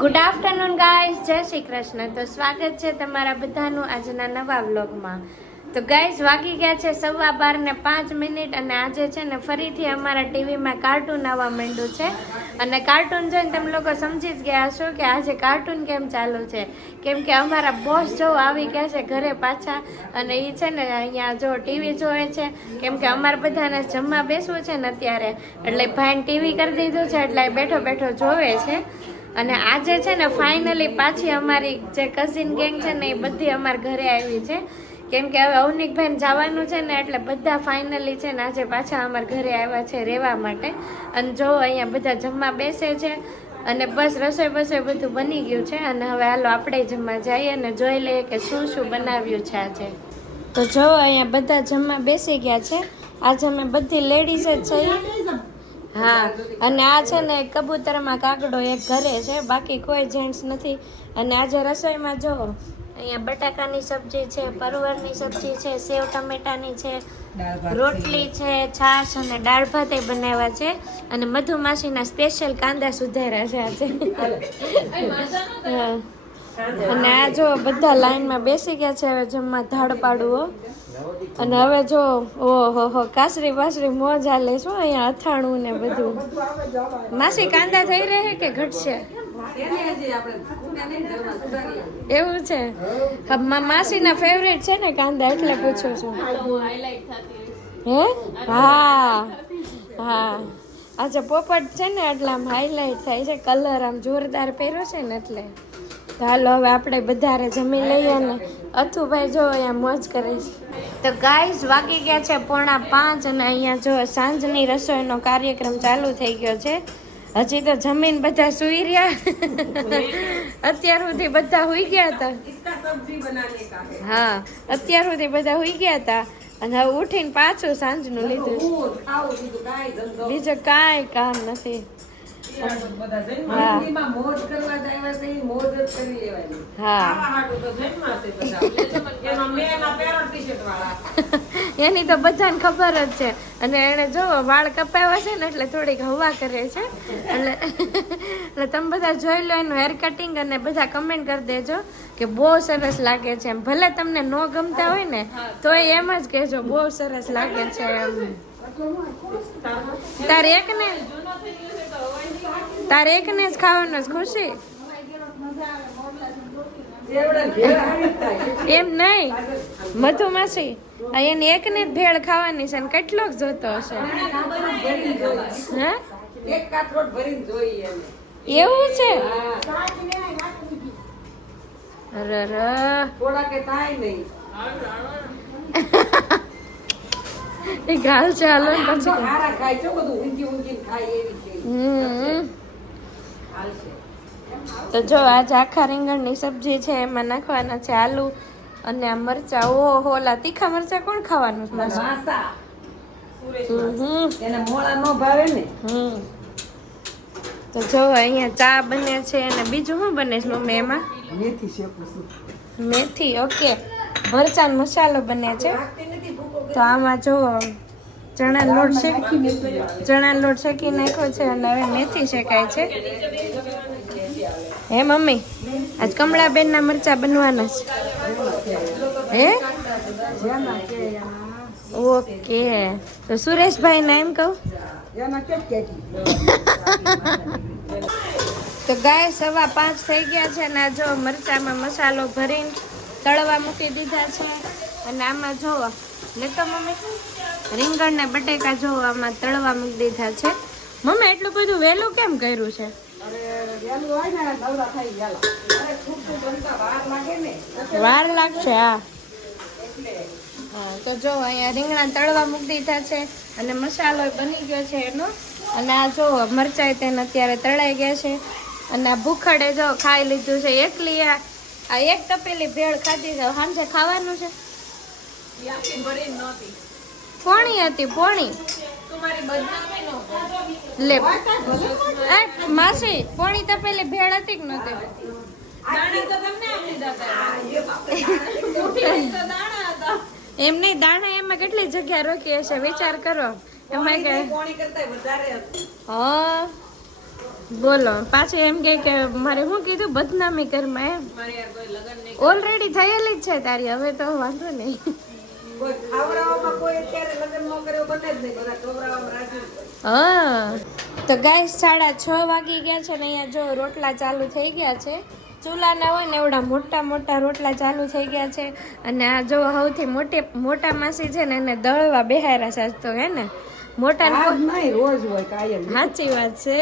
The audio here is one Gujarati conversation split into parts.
ગુડ આફ્ટરનૂન ગાઈઝ, જય શ્રી કૃષ્ણ. તો સ્વાગત છે તમારા બધાનું આજના નવા વ્લોગમાં. તો ગાઈઝ વાગી ગયા છે 12:05 અને આજે છે ને ફરીથી અમારા ટીવીમાં કાર્ટૂન આવવા માંડ્યું છે. અને કાર્ટૂન જોઈને તમે લોકો સમજી જ ગયા હશો કે આજે કાર્ટૂન કેમ ચાલુ છે. કેમ કે અમારા બોસ જો આવી ગયા છે ઘરે પાછા, અને એ છે ને અહીંયા જો ટીવી જોવે છે. કેમ કે અમારે બધાને જમવા બેસવું છે ને અત્યારે, એટલે ભાઈને ટીવી કરી દીધું છે, એટલે બેઠો બેઠો જોવે છે. અને આજે છે ને ફાઇનલી પાછી અમારી જે કઝિન ગેંગ છે ને એ બધી અમારા ઘરે આવી છે. કેમ કે હવે અવનિકભાઈને જવાનું છે ને, એટલે બધા ફાઇનલી છે ને આજે પાછા અમારા ઘરે આવ્યા છે રહેવા માટે. અને જો અહીંયા બધા જમવા બેસે છે, અને બસ રસોઈ બસોઈ બધું બની ગયું છે. અને હવે હાલો આપણે જમવા જઈએ અને જોઈ લઈએ કે શું શું બનાવ્યું છે આજે. તો જો અહીંયા બધા જમવા બેસી ગયા છે. આજે અમે બધી લેડીઝ જ છીએ. હા, અને આ છે ને કબૂતરમાં કાગડો એક ઘરે છે, બાકી કોઈ જેન્ટ્સ નથી. અને આજે રસોઈમાં જો અહીંયા બટાકાની સબ્જી છે, પરવરની સબ્જી છે, સેવ ટમેટાની છે, રોટલી છે, છાશ અને દાળ ભાત બનાવ્યા છે. અને મધુમાસીના સ્પેશિયલ કાંદા સુધાર્યા છે આજે. અને આ જો બધા લાઈનમાં બેસી ગયા છે હવે જમવા ધાડ પાડવો. અને હવે જો ઓહો કાસરી બાસરી મોજ હાલે શું અહીંયા અથાણું ને બધું. માસી કાંદા થઈ રહે કે ઘટશે? એવું છે? માસીના ફેવરેટ છે ને કાંદા, એટલે પૂછું છું. હે? હા હા, આજે પોપટ છે ને એટલે આમ હાઈલાઈટ થાય છે, કલર આમ જોરદાર પહેર્યો છે ને એટલે. તો હાલો હવે આપણે બધારે જમી લઈએ ને. અથુભાઈ જો અહીંયા મોજ કરે છે. તો ગાઈઝ વાગી ગયા છે 4:45 અને અહીંયા જો સાંજની રસોઈનો કાર્યક્રમ ચાલુ થઈ ગયો છે. હજી તો જમીન બધા સુઈ રહ્યા. અત્યાર સુધી બધા સુઈ ગયા હતા. હા, અત્યાર સુધી બધા સુઈ ગયા હતા, અને હવે ઉઠીને પાછું સાંજનું લીધું. બીજું કાંઈ કામ નથી. એની તો બધાને ખબર જ છે. અને એને જો વાળ કપાવ્યા છે ને એટલે થોડીક હવા કરે છે. એટલે તમે બધા જોઈ લો એનું હેર કટિંગ, અને બધા કમેન્ટ કરી દેજો કે બહુ સરસ લાગે છે એમ. ભલે તમને ન ગમતા હોય ને તો એમ જ કહેજો બહુ સરસ લાગે છે એમ. તારે એકને જ ખાવાનો જ ખુશી? એમ નહીં મધુમાસી, એની એકને જ ભેળ ખાવાની છે ને કેટલોક જોતો હશે. હા, એવું છે? એ ગાલ ચાલો તો જો આજે આખા રીંગણની સબ્જી છે, એમાં નાખવાના છે આલુ અને આ મરચા. ઓહો, ઓલા તીખા મરચા કોણ ખાવાનું? તો જો અહીંયા ચા બને છે, અને બીજું શું બને છે મમ્મી એમાં? મેથી. ઓકે, મરચાં મસાલો બને છે. તો આમાં જો ચણા લોટ શેકી નાખ્યો છે, અને હવે મેથી શેકાય છે. હે મમ્મી, આજ કમળાબેન ના મરચા બનવાના છે. હે? ઓકે, તો સુરેશભાઈ ના એમ કહું. તો ગાય 5:15 થઈ ગયા છે, અને આ જો મરચામાં મસાલો ભરીને તળવા મૂકી દીધા છે. અને આમાં જો લેતો મમ્મી રીંગણ ને બટેકા જો આમાં તળવા મૂકી દીધા છે. મમ્મી એટલું બધું વહેલું કેમ કર્યું છે? વાર લાગશે. હા, તો જો અહીંયા રીંગણા તળવા મૂકી દીધા છે, અને મસાલો બની ગયો છે એનો. અને આ જો મરચાઈ તેને અત્યારે તળાઈ ગયા છે. અને આ ભૂખડે જો ખાઈ લીધું છે એકલી. આ એક તપેલી ભેળ ખાધી છે. સાંજે ખાવાનું છે. પોણી હતી, પોણી લે માસી, પોણી તપેલી ભેળ હતી કે નહોતી? એમ નહીં, દાણા એમાં કેટલી જગ્યા રોકી હશે વિચાર કરો. એમાં કે હા બોલો પાછી એમ કે મારે શું કીધું બદનામી કરમાં એમ ઓલરેડી થયેલી જ છે તારી, હવે તો વાંધો નહીં. હા તો ગાઈસ 6:30 વાગી ગયા છે ને અહીંયા જો રોટલા ચાલુ થઈ ગયા છે. ચૂલાના હોય ને એવડા મોટા મોટા રોટલા ચાલુ થઈ ગયા છે. અને આ જો સૌથી મોટા માસી છે ને એને દળવા બેહારા છે તો હે ને મોટા રોજ હોય કાયમ. સાચી વાત છે,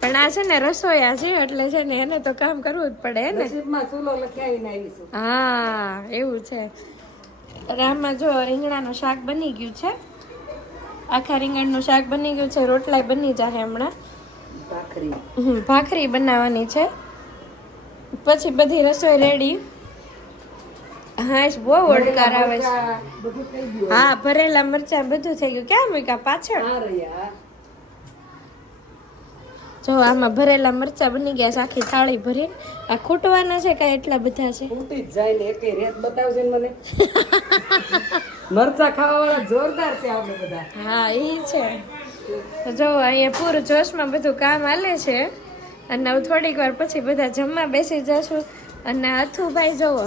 પણ આ છે ને રસોઈયા છે એટલે છે ને એને તો કામ કરવું જ પડે હે ને. હા એવું છે. આમાં જો રીંગણાનું શાક બની ગયું છે, આખા રીંગણનું શાક બની ગયું છે, રોટલા બની જાય હમણાં, ભાખરી બનાવવાની છે, પછી બધી રસોઈ રેડી. હા બહુ ઓડકાર આવે છે. હા ભરેલા મરચા બધું થઈ ગયું. ક્યાં મૂક્યા પાછળ? જો આમાં ભરેલા મરચા બની ગયા છે, આખી થાળી ભરી. આ ખૂટવાના છે કઈ એટલા બધા છે? ખૂટી જ જાય ને એકે રેત બતાવજે ને મને. મરચા ખાવા વાળા જોરદાર છે આપણે બધા. હા એ છે. તો જો અહીંયા પૂરું જોશમાં બધું કામ હાલે છે અને હવે થોડીક વાર પછી બધા જમવા બેસી જશું. અને અથુભાઈ જોવો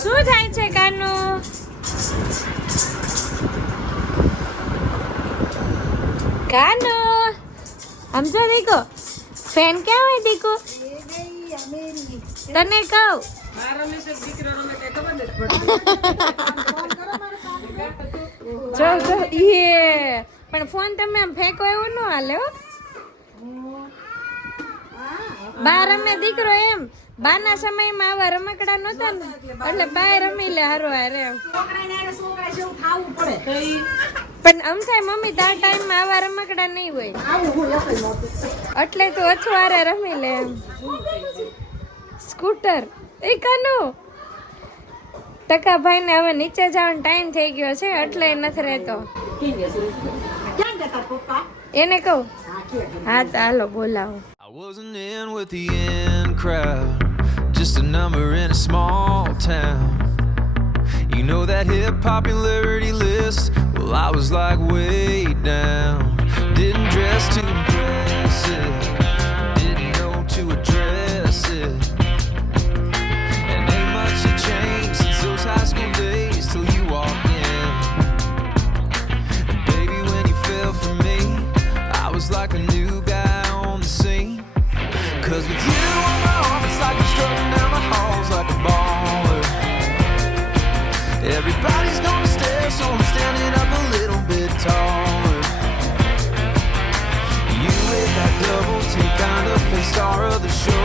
શું થાય છે કાનો? કાનો સમજો દીકો ફેન ક્યાં હોય દીકો? તને કહું જો જો એ પણ ફોન તમે આમ ફેંકો એવું ન હાલે હો. બાર અમે દીકરો એમ બાના સમયમાં આવા રમકડા નહોતા ને એટલે બાય રમી લે હારો હારે એમ. પણ આમ થાય મમ્મી તાર ટાઈમમાં આવા રમકડા નહીં હોય એટલે તું અથવારે રમી લે એમ. સ્કૂટર એ કાનું ટકાભાઈ ને હવે નીચે જવાનો ટાઈમ થઈ ગયો છે એટલે નથી રહેતો. એને કહું હા તો હાલો બોલાવો. I wasn't in with the in crowd, just a number in a small town. You know that hip popularity list? Well, I was like way down. Didn't dress too impressive, didn't know to address it. And ain't much had changed since those high school days till you walked in. And baby, when you fell for me, I was like a new guy on the scene. Cause with you on my arm, it's like I'm strutting down the halls like a baller. Everybody's gonna stare, so I'm standing up a little bit taller. You with that double take kind of face star of the show.